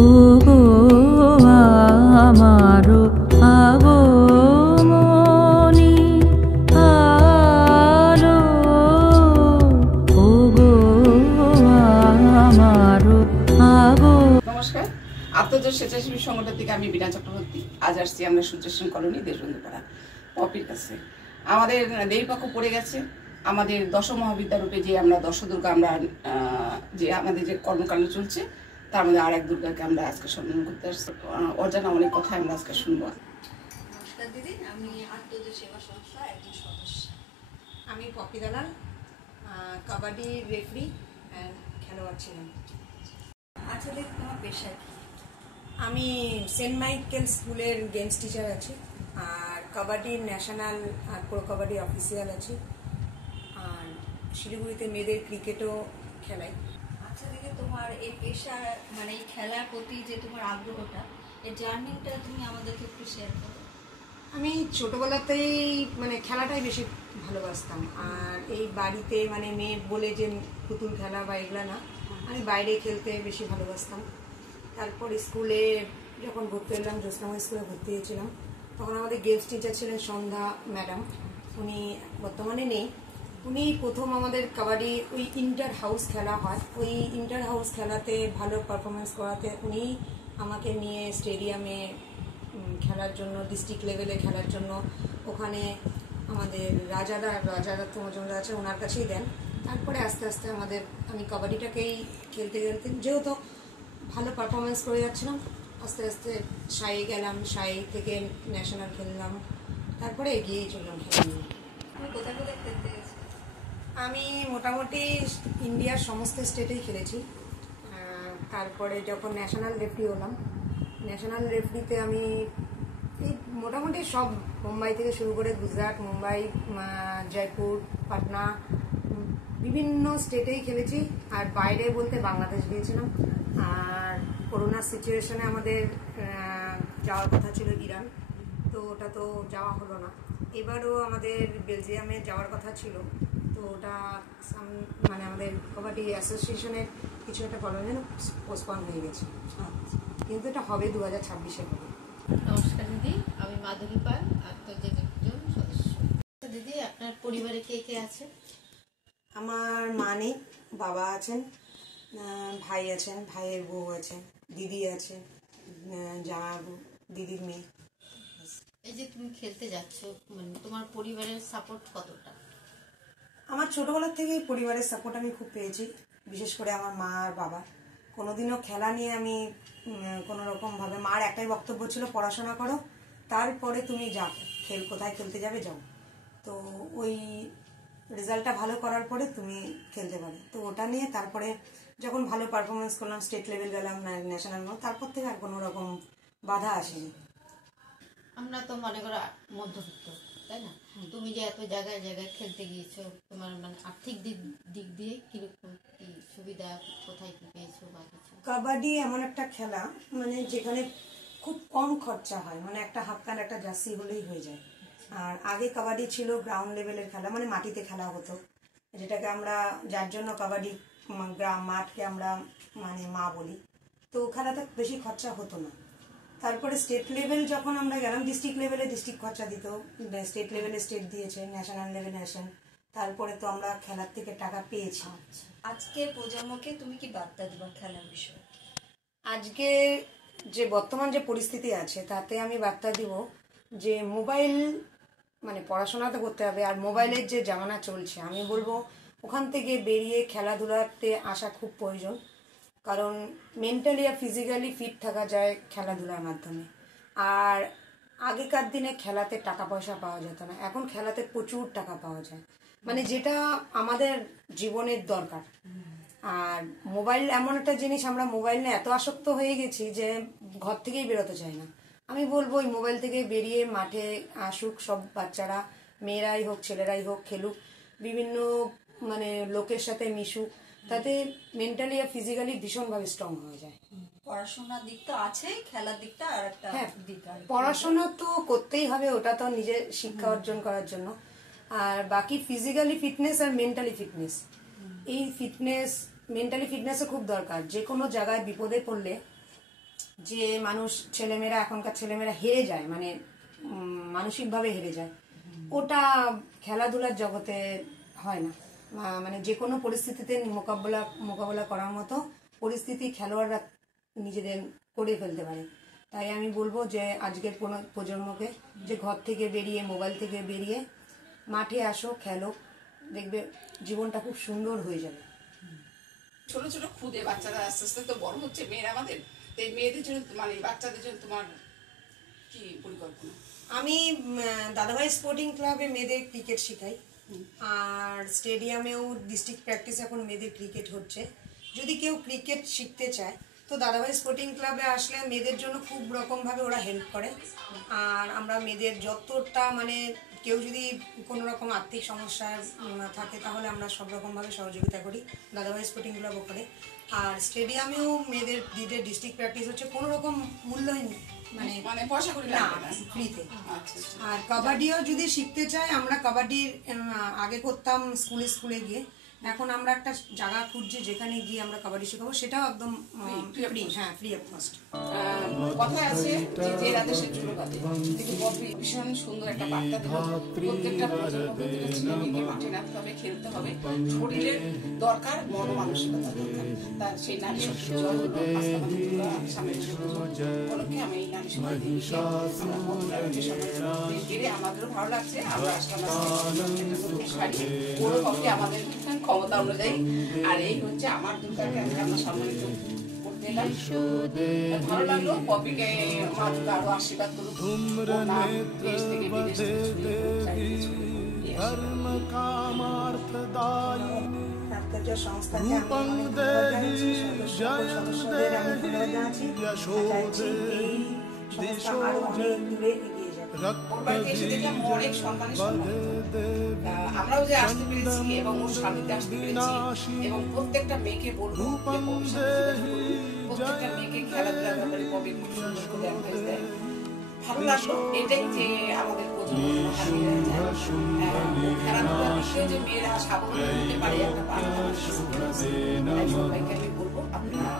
ওগো আমারো আগমনী আলো, ওগো আমারো নমস্কার, আত্মজোর স্বেচ্ছাসেবী সংগঠন থেকে আমি বীণা চক্রবর্তী। আজ আসছি আমরা সূর্যসেন কলোনি দেশবন্ধুপাড়া পপির কাছে। আমাদের দেবীপক্ষ পড়ে গেছে। আমাদের দশ মহাবিদ্যারূপে যে আমরা দশদুর্গা, আমরা যে আমাদের যে কর্মকাণ্ড চলছে তার মধ্যে আর এক দুর্গাকে আমরা আজকে সম্মান করতে আসছি। অজানা অনেক কথা আমরা আজকে শুনবো। নমস্কার দিদি, আমি আত্মজোর সেবা সংস্থা একজন সদস্য। আমি পপি দালাল, কাবাডি রেফারি অ্যান্ড খেলোয়াড় ছিলাম। আচ্ছা দিদি, তোমার পেশা কি? আমি সেন্ট মাইকেল স্কুলের গেমস টিচার আছি, আর কাবাডি ন্যাশনাল আর প্রো কাবাডি অফিসিয়াল আছি, আর শিলিগুড়িতে মেয়েদের ক্রিকেটও খেলাই। আচ্ছা দিদি, তোমার এই পেশা মানে এই খেলার প্রতি যে তোমার আগ্রহটা, এই জার্নিটা তুমি আমাদেরকে একটু শেয়ার করো। আমি ছোটোবেলাতেই মানে খেলাটাই বেশি ভালোবাসতাম, আর এই বাড়িতে মানে মেয়ে বলে যে পুতুল খেলা বা এগুলা না, আমি বাইরে খেলতে বেশি ভালোবাসতাম। তারপর স্কুলে যখন ভর্তি হলাম, জ্যোৎস্নাময় স্কুলে ভর্তি হয়েছিলাম, তখন আমাদের গেমস টিচার ছিলেন সন্ধ্যা ম্যাডাম। উনি বর্তমানে নেই। উনি প্রথম আমাদের কাবাডি ওই ইন্টার হাউস খেলা হয়, ওই ইন্টার হাউস খেলাতে ভালো পারফরমেন্স করাতে উনি আমাকে নিয়ে স্টেডিয়ামে খেলার জন্য, ডিস্ট্রিক্ট লেভেলে খেলার জন্য ওখানে আমাদের রাজাদা মজুমদার আছে, ওনার কাছেই দেন। তারপরে আস্তে আস্তে আমি কাবাডিটাকেই খেলতে যেহেতু ভালো পারফরমেন্স করে যাচ্ছিলাম, আস্তে আস্তে সাই গেলাম, সাই থেকে ন্যাশনাল খেললাম, তারপরে এগিয়েই চললাম খেলা নিয়ে। তুমি কোথায় কোথায় খেলতে গেছো? আমি মোটামুটি ইন্ডিয়ার সমস্ত স্টেটেই খেলেছি। তারপরে যখন ন্যাশনাল রেফারি হলাম, ন্যাশনাল রেফারিতে আমি এই মোটামুটি সব মুম্বাই থেকে শুরু করে গুজরাট, মুম্বাই, জয়পুর, পাটনা, বিভিন্ন স্টেটেই খেলেছি। আর বাইরে বলতে বাংলাদেশ গিয়েছিলাম। আর করোনার সিচুয়েশনে আমাদের যাওয়ার কথা ছিল ইরান, তো ওটা তো যাওয়া হলো না। এবারও আমাদের বেলজিয়ামে যাওয়ার কথা ছিল, তো ওটা মানে আমাদের কাবাডি অ্যাসোসিয়েশনের কিছু একটা প্রবলেম পোস্টপন হয়ে গেছে, কিন্তু এটা হবে 2026-এ হবে। নমস্কার দিদি, আমি মাধুরী পাল, আত্মজোর একজন সদস্য। দিদি, আপনার পরিবারে কে কে আছে? আমার মা নেই, বাবা আছেন, ভাই আছেন, ভাইয়ের বউ আছে, দিদি আছে, জামাইবাবু, দিদির মেয়ে। এই যে তুমি খেলতে যাচ্ছ, মানে তোমার পরিবারের সাপোর্ট কতটা? আমার ছোটবেলার থেকেই পরিবারের সাপোর্ট আমি খুব পেয়েছি, বিশেষ করে আমার মা আর বাবা। কোনোদিনও খেলা নিয়ে আমি কোনো রকমভাবে, মার একটাই বক্তব্য ছিল, পড়াশোনা করো, তারপরে তুমি যাও, কোথায় খেলতে যাবে যাও, তো ওই রেজাল্টটা ভালো করার পরে তুমি খেলতে পারো। তো ওটা নিয়ে তারপরে যখন ভালো পারফরমেন্স করলাম, স্টেট লেভেল গেলাম, ন্যাশনাল, তারপর থেকে আর কোনো রকম বাধা আসেনি। আমরা তো মনে করো মধ্যবিত্ত, তাই না? তুমি যে এত জায়গায় জায়গায় খেলতে গিয়েছো, তোমার মানে আর্থিক দিক দিয়ে কিরকম কি সুবিধা, কোথায় কি পেয়েছো বা কিছু? কাবাডি এমন একটা খেলা মানে যেখানে খুব কম খরচা হয়, মানে একটা হাফ প্যান্ট, একটা জার্সি হলেই হয়ে যায়। আর আগে কাবাডি ছিল গ্রাউন্ড লেভেলের খেলা, মানে মাটিতে খেলা হতো, যেটাকে আমরা, যার জন্য কাবাডি মাঠকে আমরা মানে মা বলি। তো খেলাতে বেশি খরচা হতো না। তারপরে স্টেট লেভেল যখন আমরা গেলাম, ডিস্ট্রিক্ট লেভেলে ডিস্ট্রিক্ট খরচা দিত, স্টেট লেভেলে স্টেট দিয়েছে, ন্যাশনাল লেভেলে ন্যাশনাল, তারপরে তো আমরা খেলার থেকে টাকা পেয়েছি। আজকে প্রজন্মকে তুমি কি বার্তা দিবা খেলার বিষয়ে? আজকে যে বর্তমান যে পরিস্থিতি আছে, তাতে আমি বার্তা দিব যে মোবাইল, মানে পড়াশোনা তো করতে হবে, আর মোবাইলের যে জামানা চলছে, আমি বলবো ওখান থেকে বেরিয়ে খেলাধুলাতে আসা খুব প্রয়োজন। কারণ মেন্টালি আর ফিজিক্যালি ফিট থাকা যায় খেলাধুলার মাধ্যমে। আর আগেকার দিনে খেলাতে টাকা পয়সা পাওয়া যেত না, এখন খেলাতে প্রচুর টাকা পাওয়া যায়, মানে যেটা আমাদের জীবনের দরকার। আর মোবাইল এমন একটা জিনিস, আমরা মোবাইল নিয়ে এত আসক্ত হয়ে গেছি যে ঘর থেকেই বেরোতে চাই না। আমি বলবো ওই মোবাইল থেকে বেরিয়ে মাঠে আসুক সব বাচ্চারা, মেয়েরাই হোক ছেলেরাই হোক, খেলুক, বিভিন্ন মানে লোকের সাথে মিশুক, তাতে মেন্টালি আর ফিজিক্যালি ভীষণভাবে স্ট্রং হয়ে যায়। পড়াশোনার দিক তো আছে, খেলার দিকটা আর একটা দিক। পড়াশোনা তো করতেই হবে, ওটা তো নিজের শিক্ষা অর্জন করার জন্য। আর বাকি ফিজিক্যালি ফিটনেস আর মেন্টালি ফিটনেস, এই ফিটনেস মেন্টালি ফিটনেসও খুব দরকার। যে কোনো জায়গায় বিপদে পড়লে যে মানুষ ছেলেমেয়েরা এখনকার ছেলেমেয়েরা হেরে যায়, মানে মানসিকভাবে হেরে যায়, ওটা খেলাধুলার জগতে হয় না। মানে যে কোনো পরিস্থিতিতে মোকাবেলা করার মতো পরিস্থিতি খেলোয়াড়রা নিজেদের করে ফেলতে পারে। তাই আমি বলবো যে আজকের কোনো প্রজন্মকে যে ঘর থেকে বেরিয়ে, মোবাইল থেকে বেরিয়ে মাঠে আসো, খেলো, দেখবে জীবনটা খুব সুন্দর হয়ে যাবে। ছোট ছোট খুদে বাচ্চারা আস্তে আস্তে তো বড় হচ্ছে, মেয়েরা আমাদের, তো এই মেয়েদের জন্য মানে বাচ্চাদের জন্য তোমার কি পরিকল্পনা? আমি দাদাভাই স্পোর্টিং ক্লাবে মেয়েদের ক্রিকেট শেখাই, আর স্টেডিয়ামেও ডিস্ট্রিক্ট প্র্যাকটিস এখন মেয়েদের ক্রিকেট হচ্ছে। যদি কেউ ক্রিকেট শিখতে চায় তো দাদাভাই স্পোর্টিং ক্লাবে আসলে মেয়েদের জন্য খুব রকমভাবে ওরা হেল্প করে। আর আমরা মেয়েদের যতটা মানে কেউ যদি কোনো রকম আর্থিক সমস্যার থাকে তাহলে আমরা সব রকমভাবে সহযোগিতা করি, দাদাভাই স্পোর্টিং ক্লাবও করে। আর স্টেডিয়ামেও মেয়েদের দিদের ডিস্ট্রিক্ট প্র্যাকটিস হচ্ছে, কোনো রকম মূল্যহীন, মানে পয়সা করে না, লাগবে না? ফ্রিতে। আচ্ছা আচ্ছা। আর কাবাডিও যদি শিখতে চায়, আমরা কাবাডির আগে করতাম স্কুলে গিয়ে, এখন আমরা একটা জায়গা খুঁজছি যেখানে গিয়ে আমরা কাবাডি শেখাবো, সেটাও একদম ফ্রি। হ্যাঁ, ফ্রি অফ কস্ট। কথায় আছে যে রাতে সে চুলো বাঁধে, কিন্তু পপি ভীষণ সুন্দর একটা বার্তা দিল। প্রত্যেকটা প্রজন্ম, প্রত্যেকটা ছেলেমেয়েকে মাঠে নামতে হবে, খেলতে হবে, শরীরের দরকার, মন মানসিকতা দরকার। তার সেই নারী শক্তি জয় হলো সামনে উপলক্ষে আমি এই নারী সমাজ গেলে আমাদেরও ভালো লাগছে। আমরা আসলাম শাড়ি পুরো পক্ষে আমাদের ক্ষমতা অনুযায়ী। আর এই হচ্ছে আমার দুর্গাকে আমরা সম্মানিত করতে এলাম। ভালো লাগলো। পপিকে মা দুর্গা আরো আশীর্বাদ করুক, দেশ থেকে বিদেশ থেকে সংস্থাকে আমি অনেক ধন্যবাদ জানাচ্ছি, সদস্যদের আমি ধন্যবাদ জানাচ্ছি। এই সংস্থা আরো অনেক দূরে এগিয়ে যাবে। ওর বাড়িতে এসে দেখলাম অনেক সম্মানের সম্মান। আমরাও যে আসতে পেরেছি এবং ওর স্বামীতে আসতে পেরেছি, এবং প্রত্যেকটা মেয়েকে বলবো প্রত্যেকটা মেয়েকে খেলাধুলার ব্যাপারে কবে খুব সুন্দর করে অ্যাডভাইস দেয়। ভালো লাগলো এটাই যে আমাদের প্রজন্ম হারিয়ে যায়। খেলাধুলার বিষয়ে যে মেয়েরা স্বাবলম্বী হতে পারে একটা বার্তা সবাইকে আমি বলবো আপনারা